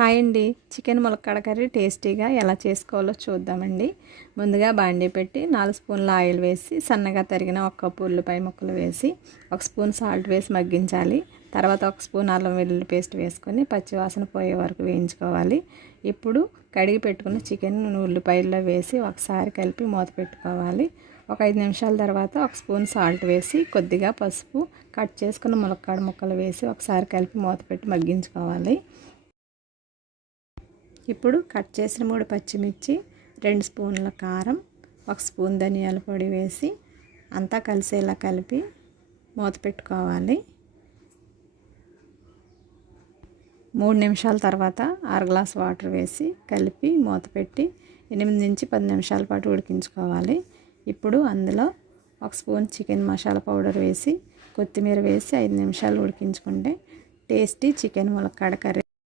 Hi అండి. Chicken ములక్కాడ curry టేస్టీగా ఎలా చేసుకోవాలో చూద్దామండి. ముందుగా బాండీ పెట్టి 4 స్పూన్ల ఆయిల్ వేసి సన్నగా తరిగిన 1 కప్పు ఉల్లిపాయ ముక్కలు వేసి 1 స్పూన్ సాల్ట్ వేసి మగ్గించాలి. తర్వాత 1 స్పూన్ అల్లం వెల్లుల్లి పేస్ట్ వేసుకొని పచ్చివాసన పోయే వరకు వేయించుకోవాలి. ఇప్పుడు కడిగి పెట్టుకున్న చికెన్ ఉల్లిపాయల్లో వేసి ఒకసారి కలిపి మూత పెట్టుకోవాలి. ఒక 5 నిమిషాల తర్వాత 1 స్పూన్ సాల్ట్ వేసి కొద్దిగా పసుపు, కట్ చేసుకున్న ములక్కాడ ముక్కలు వేసి ఒకసారి కలిపి మూత పెట్టి మగ్గించుకోవాలి. ఇప్పుడు కట్ చేసిన 3 పచ్చిమిర్చి, 2 స్పూన్ల కారం, 1 స్పూన్ ధనియాల పొడి వేసి అంతా కలిసేలా కలిపి మూత పెట్టుకోవాలి. 3 నిమిషాల తర్వాత 1/2 గ్లాస్ వాటర్ వేసి కలిపి మూత పెట్టి 8 నుంచి 10 నిమిషాల పాటు ఉడికించుకోవాలి. ఇప్పుడు అందులో 1 స్పూన్ చికెన్ మసాలా పౌడర్ వేసి కొత్తిమీర వేసి 5 నిమిషాలు ఉడికించుకుంటే టేస్టీ చికెన్ ములక్కాడ కర్రీ